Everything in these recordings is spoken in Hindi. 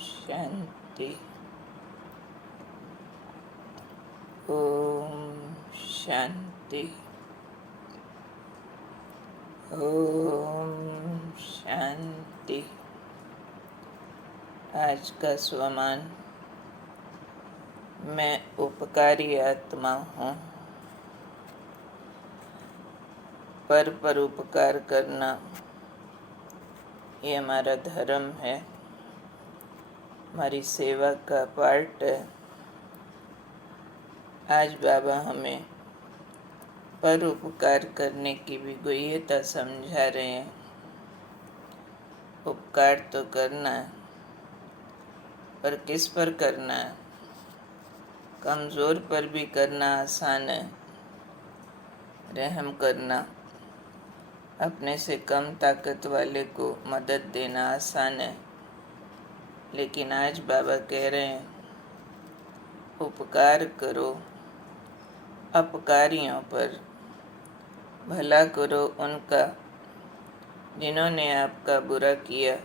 शांति। ओम शांति। ओम शांति। आज का स्वमान, मैं उपकारी आत्मा हूँ। पर उपकार करना ये हमारा धर्म है, हमारी सेवा का पार्ट है। आज बाबा हमें पर उपकार करने की भी गुह्यता समझा रहे हैं। उपकार तो करना है, पर किस पर करना है? कमज़ोर पर भी करना आसान है। रहम करना, अपने से कम ताकत वाले को मदद देना आसान है। लेकिन आज बाबा कह रहे हैं, उपकार करो अपकारियों पर, भला करो उनका जिन्होंने आपका बुरा किया।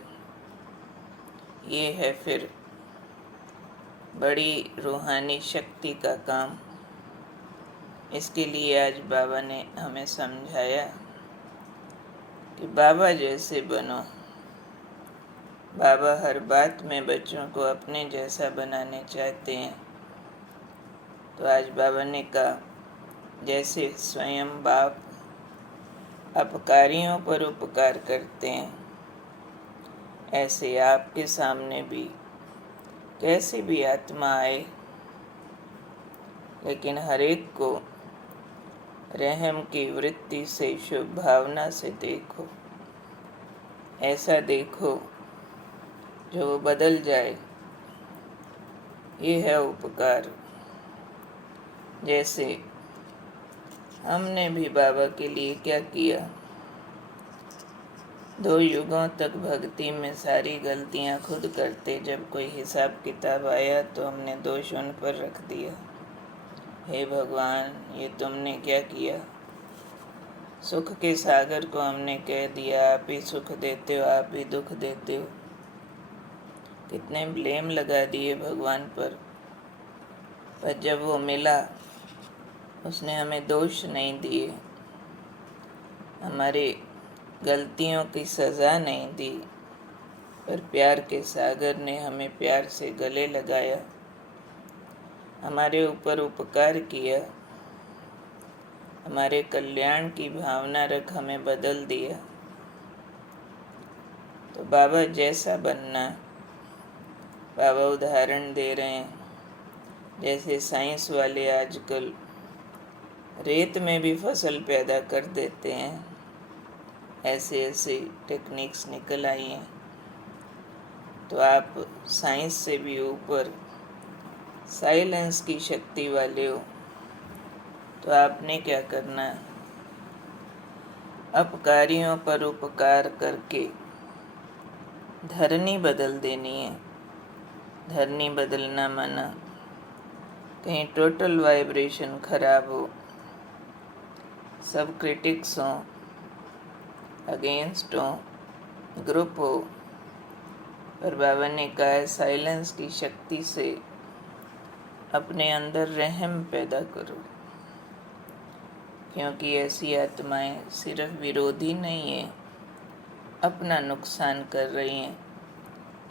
ये है फिर बड़ी रूहानी शक्ति का काम। इसके लिए आज बाबा ने हमें समझाया कि बाबा जैसे बनो। बाबा हर बात में बच्चों को अपने जैसा बनाने चाहते हैं। तो आज बाबा ने कहा, जैसे स्वयं बाप अपकारियों पर उपकार करते हैं, ऐसे आपके सामने भी कैसी भी आत्मा आए, लेकिन हर एक को रहम की वृत्ति से, शुभ भावना से देखो। ऐसा देखो जो वो बदल जाए। ये है उपकार। जैसे हमने भी बाबा के लिए क्या किया, 2 युगों तक भक्ति में सारी गलतियां खुद करते। जब कोई हिसाब किताब आया तो हमने दोष उन पर रख दिया। हे भगवान, ये तुमने क्या किया? सुख के सागर को हमने कह दिया, आप ही सुख देते हो, आप ही दुख देते हो। कितने ब्लेम लगा दिए भगवान पर जब वो मिला, उसने हमें दोष नहीं दिए, हमारे गलतियों की सज़ा नहीं दी, पर प्यार के सागर ने हमें प्यार से गले लगाया, हमारे ऊपर उपकार किया, हमारे कल्याण की भावना रख हमें बदल दिया। तो बाबा जैसा बनना, बाबा उदाहरण दे रहे हैं। जैसे साइंस वाले आजकल रेत में भी फसल पैदा कर देते हैं, ऐसे ऐसे टेक्निक्स निकल आई हैं। तो आप साइंस से भी ऊपर साइलेंस की शक्ति वाले हो। तो आपने क्या करना है? अपकारियों पर उपकार करके धरनी बदल देनी है। धरनी बदलना माना कहीं टोटल वाइब्रेशन खराब हो, सब क्रिटिक्स हों, अगेंस्ट हो, ग्रुप हो। पर बाबा ने कहा है, साइलेंस की शक्ति से अपने अंदर रहम पैदा करो, क्योंकि ऐसी आत्माएं सिर्फ विरोधी नहीं है, अपना नुकसान कर रही हैं।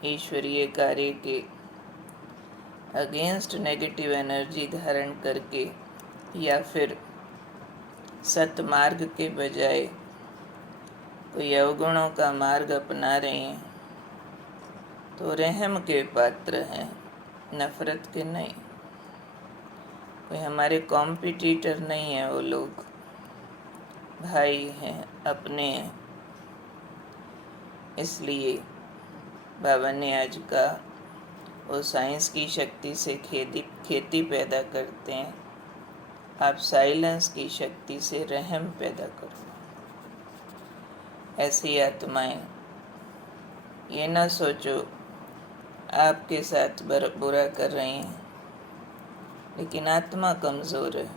ईश्वरीय कार्य के अगेंस्ट नेगेटिव एनर्जी धारण करके, या फिर सतमार्ग के बजाय कोई अवगुणों का मार्ग अपना रहे हैं। तो रहम के पात्र हैं, नफरत के नहीं। कोई हमारे कॉम्पिटिटर नहीं है, वो लोग भाई हैं, अपने हैं। इसलिए बाबा ने आज का वो साइंस की शक्ति से खेती पैदा करते हैं, आप साइलेंस की शक्ति से रहम पैदा करो। ऐसी आत्माएं, ये ना सोचो आपके साथ बुरा कर रही हैं, लेकिन आत्मा कमज़ोर है,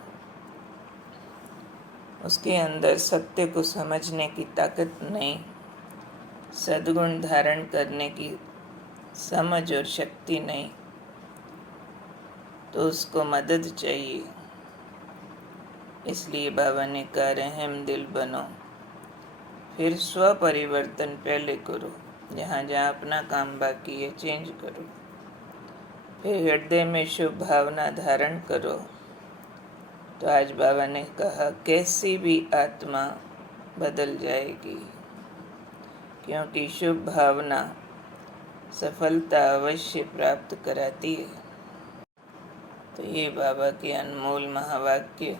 उसके अंदर सत्य को समझने की ताकत नहीं, सद्गुण धारण करने की समझ और शक्ति नहीं, तो उसको मदद चाहिए। इसलिए बाबा ने कहा, रहम दिल बनो, फिर स्व परिवर्तन पहले करो, जहाँ जहाँ अपना काम बाकी है चेंज करो। फिर हृदय में शुभ भावना धारण करो। तो आज बाबा ने कहा, कैसी भी आत्मा बदल जाएगी, क्योंकि शुभ भावना सफलता अवश्य प्राप्त कराती है। तो ये बाबा के अनमोल महावाक्य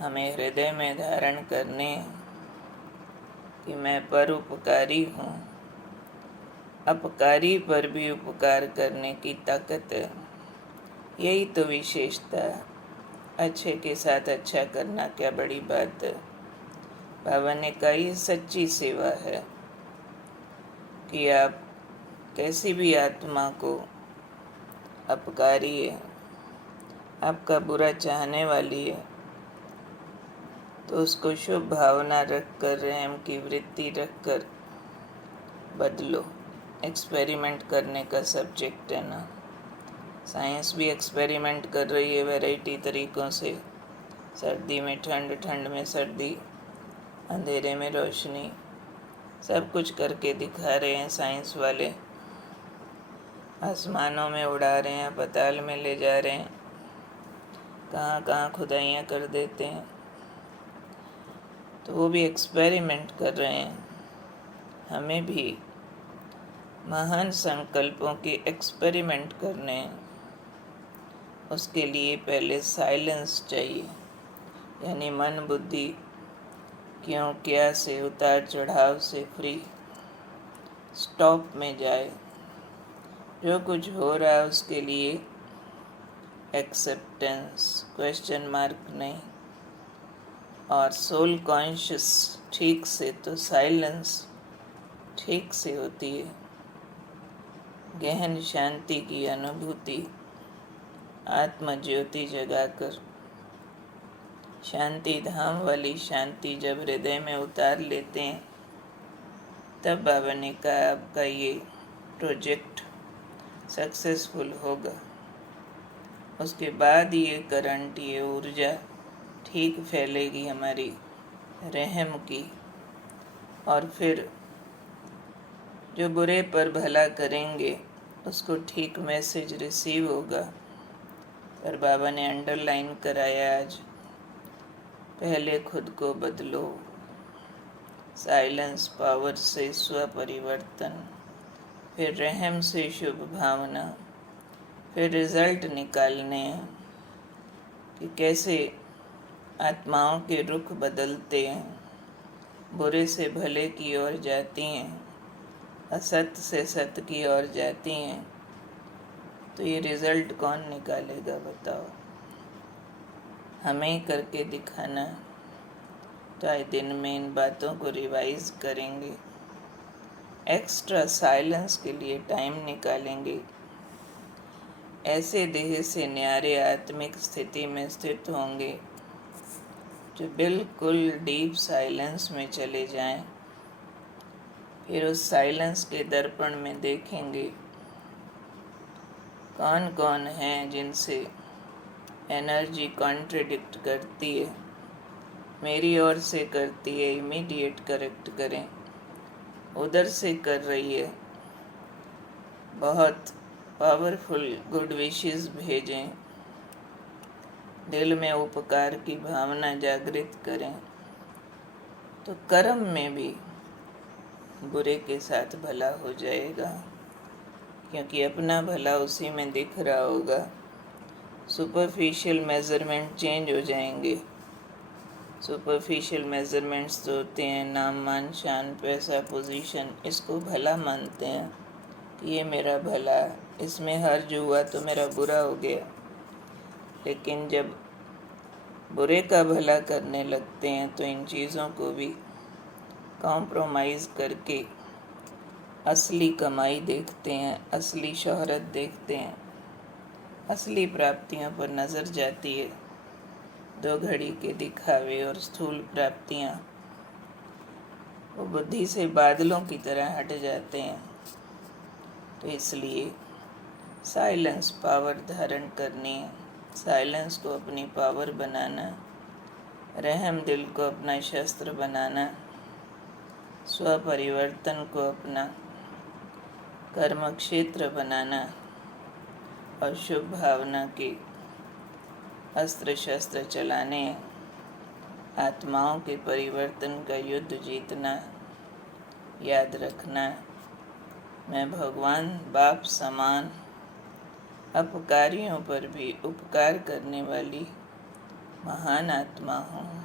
हमें हृदय में धारण करने कि मैं परोपकारी हूँ, अपकारी पर भी उपकार करने की ताकत है। यही तो विशेषता है। अच्छे के साथ अच्छा करना क्या बड़ी बात है। बाबा ने कहा, ये सच्ची सेवा है कि आप कैसी भी आत्मा को अपकारी है, आपका बुरा चाहने वाली है, तो उसको शुभ भावना रख कर, रहम की वृत्ति रख कर बदलो। एक्सपेरिमेंट करने का सब्जेक्ट है ना। साइंस भी एक्सपेरिमेंट कर रही है वैरायटी तरीक़ों से। सर्दी में ठंड, ठंड में सर्दी, अंधेरे में रोशनी, सब कुछ करके दिखा रहे हैं साइंस वाले। आसमानों में उड़ा रहे हैं, पाताल में ले जा रहे हैं, कहाँ कहाँ खुदाइयाँ कर देते हैं। तो वो भी एक्सपेरिमेंट कर रहे हैं। हमें भी महान संकल्पों के एक्सपेरिमेंट करने हैं। उसके लिए पहले साइलेंस चाहिए, यानी मन बुद्धि क्यों क्या से, उतार चढ़ाव से फ्री, स्टॉप में जाए। जो कुछ हो रहा है उसके लिए एक्सेप्टेंस, क्वेश्चन मार्क नहीं। और सोल कॉन्शियस ठीक से, तो साइलेंस ठीक से होती है। गहन शांति की अनुभूति, आत्म ज्योति जगाकर शांति धाम वाली शांति जब हृदय में उतार लेते हैं, तब बाबा ने कहा, आपका ये प्रोजेक्ट सक्सेसफुल होगा। उसके बाद ये करंट, ये ऊर्जा ठीक फैलेगी हमारी रहम की, और फिर जो बुरे पर भला करेंगे उसको ठीक मैसेज रिसीव होगा। पर बाबा ने अंडरलाइन कराया आज, पहले खुद को बदलो, साइलेंस पावर से स्व परिवर्तन, फिर रहम से शुभ भावना, फिर रिजल्ट निकालने हैं कि कैसे आत्माओं के रुख बदलते हैं, बुरे से भले की ओर जाती हैं, असत्य से सत्य की ओर जाती हैं। तो ये रिजल्ट कौन निकालेगा बताओ? हमें ही करके दिखाना। तो आए दिन में इन बातों को रिवाइज करेंगे, एक्स्ट्रा साइलेंस के लिए टाइम निकालेंगे, ऐसे देह से न्यारे आत्मिक स्थिति में स्थित होंगे जो बिल्कुल डीप साइलेंस में चले जाएं। फिर उस साइलेंस के दर्पण में देखेंगे कौन कौन हैं जिनसे एनर्जी कॉन्ट्रडिक्ट करती है, मेरी ओर से करती है, इमीडिएट करेक्ट करें, उधर से कर रही है, बहुत पावरफुल गुड विशेस भेजें, दिल में उपकार की भावना जागृत करें। तो कर्म में भी बुरे के साथ भला हो जाएगा, क्योंकि अपना भला उसी में दिख रहा होगा। सुपरफिशियल मेज़रमेंट चेंज हो जाएंगे। सुपरफिशियल मेज़रमेंट्स तो होते हैं नाम, मान, शान, पैसा, पोजीशन, इसको भला मानते हैं कि ये मेरा भला, इसमें हर्ज हुआ तो मेरा बुरा हो गया। लेकिन जब बुरे का भला करने लगते हैं तो इन चीज़ों को भी कॉम्प्रोमाइज़ करके असली कमाई देखते हैं, असली शोहरत देखते हैं, असली प्राप्तियों पर नज़र जाती है। दो घड़ी के दिखावे और स्थूल प्राप्तियाँ वो बुद्धि से बादलों की तरह हट जाते हैं। तो इसलिए साइलेंस पावर धारण करनी है। साइलेंस को अपनी पावर बनाना, रहम दिल को अपना शस्त्र बनाना, स्वपरिवर्तन को अपना कर्म क्षेत्र बनाना और शुभ भावना के अस्त्र शस्त्र चलाने, आत्माओं के परिवर्तन का युद्ध जीतना। याद रखना, मैं भगवान बाप समान अपकारियों पर भी उपकार करने वाली महान आत्मा हूँ।